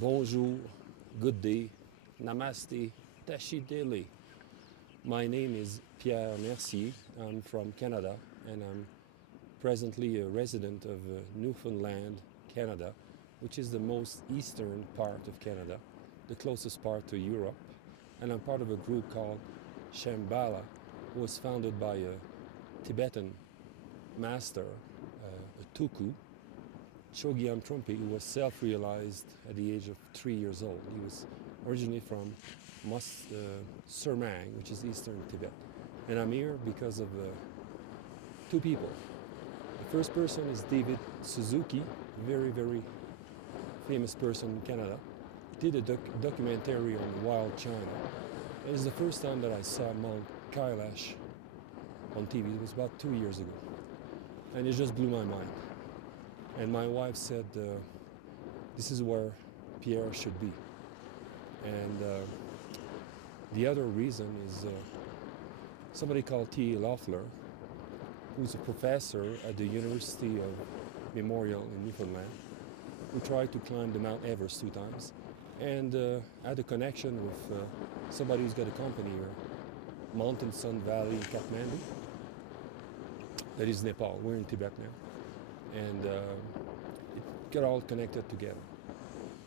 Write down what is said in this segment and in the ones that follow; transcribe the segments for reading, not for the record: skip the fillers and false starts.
Bonjour, good day, namaste, tashidele. My name is Pierre Mercier. I'm from Canada and I'm presently a resident of Newfoundland, Canada, which is the most eastern part of Canada, the closest part to Europe. And I'm part of a group called Shambala, who was founded by a Tibetan Master Tuckoo Chogyam, who was self-realized at the age of 3 years old. He was originally from Sermang, which is eastern Tibet. And I'm here because of two people. The first person is David Suzuki, very, very famous person in Canada. He did a documentary on wild China. And it's the first time that I saw Mount Kailash on TV. It was about 2 years ago. And it just blew my mind. And my wife said, this is where Pierre should be. And the other reason is somebody called T. Loeffler, who's a professor at the University of Memorial in Newfoundland, who tried to climb the Mount Everest 2 times, and had a connection with somebody who's got a company here, Mountain Sun Valley in Kathmandu. That is Nepal. We're in Tibet now. And it got all connected together.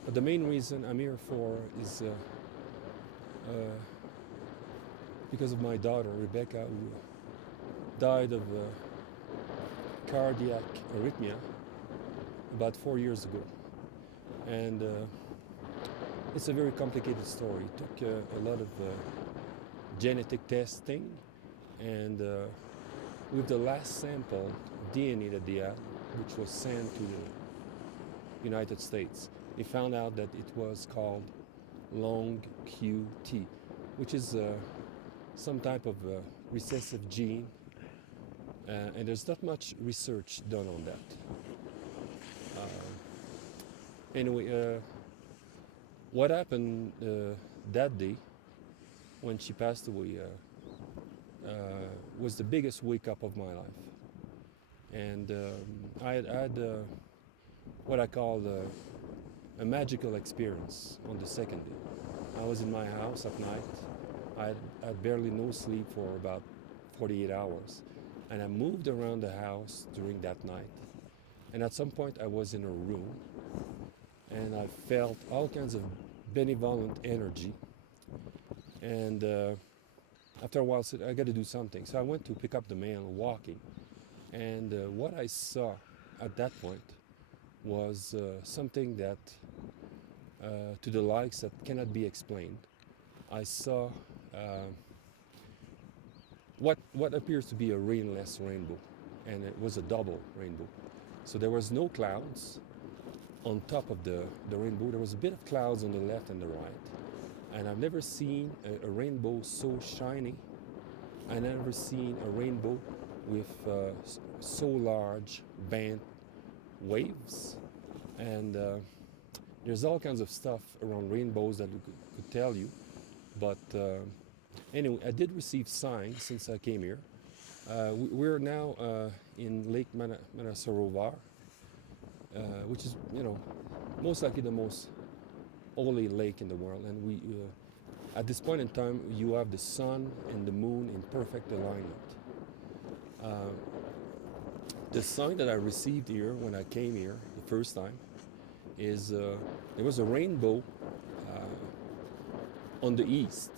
But the main reason I'm here for is because of my daughter, Rebecca, who died of cardiac arrhythmia about 4 years ago. And it's a very complicated story. It took a lot of genetic testing, and with the last sample of DNA that they had, which was sent to the United States, they found out that it was called long QT, which is some type of recessive gene, and there's not much research done on that. Anyway, what happened that day when she passed away was the biggest wake-up of my life. And I had what I call a magical experience on the second day. I was in my house at night. I had barely no sleep for about 48 hours. And I moved around the house during that night. And at some point I was in a room and I felt all kinds of benevolent energy. And after a while I said, I got to do something. So I went to pick up the mail walking. And what I saw at that point was something that, to the likes that cannot be explained. I saw what appears to be a rainless rainbow, and it was a double rainbow. So there was no clouds on top of the rainbow. There was a bit of clouds on the left and the right. And I've never seen a rainbow so shiny. I've never seen a rainbow with so large band waves, and there's all kinds of stuff around rainbows that we could tell you, but anyway, I did receive signs since I came here. We're now in Lake Mansarovar, which is, most likely the most holy lake in the world, and we at this point in time you have the sun and the moon in perfect alignment. The sign that I received here when I came here the first time is there was a rainbow on the east,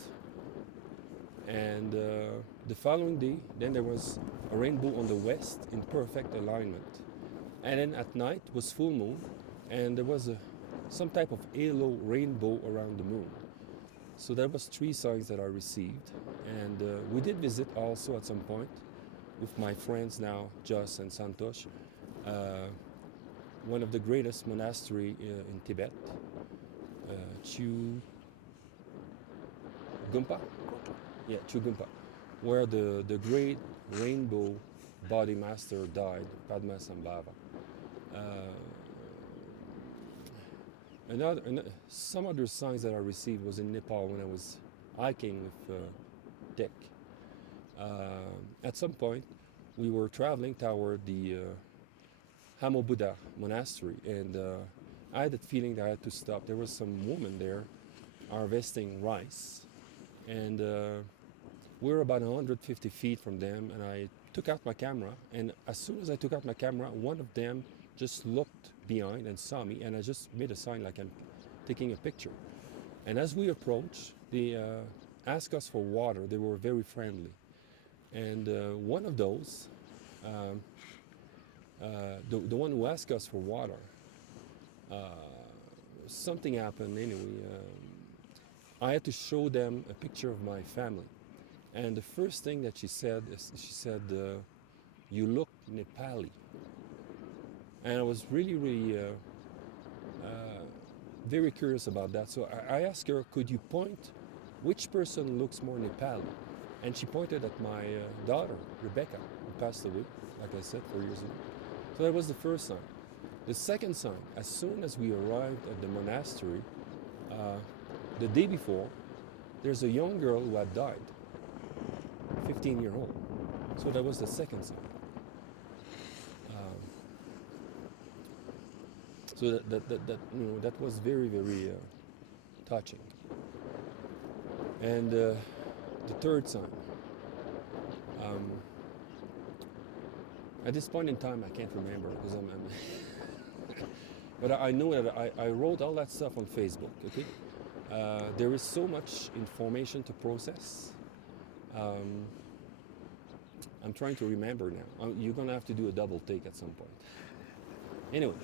and the following day then there was a rainbow on the west in perfect alignment, and then at night was full moon and there was some type of halo rainbow around the moon. So that was 3 signs that I received, and we did visit also at some point with my friends now, Jos and Santosh, one of the greatest monastery in Tibet, Chogyam, Chogyam, where the great rainbow body master died, Padmasambhava. Some other signs that I received was in Nepal when I was hiking with Dick. At some point, we were traveling toward the Hamo Buddha monastery, and I had that feeling that I had to stop. There was some woman there harvesting rice, and we were about 150 feet from them, and I took out my camera, and as soon as I took out my camera, one of them just looked behind and saw me, and I just made a sign like I'm taking a picture. And as we approached, they asked us for water. They were very friendly. And one of those, the one who asked us for water, something happened anyway. I had to show them a picture of my family. And the first thing that she said is, she said, "You look Nepali." And I was really, really very curious about that. So I asked her, "Could you point which person looks more Nepali?" And she pointed at my daughter, Rebecca, who passed away, like I said, 4 years ago. So that was the first sign. The second sign, as soon as we arrived at the monastery, the day before, there's a young girl who had died, 15-year-old. So that was the second sign. So that was very, very touching. And the third sign. At this point in time, I can't remember because but I know that I wrote all that stuff on Facebook. Okay, there is so much information to process. I'm trying to remember now. You're gonna have to do a double take at some point. Anyway,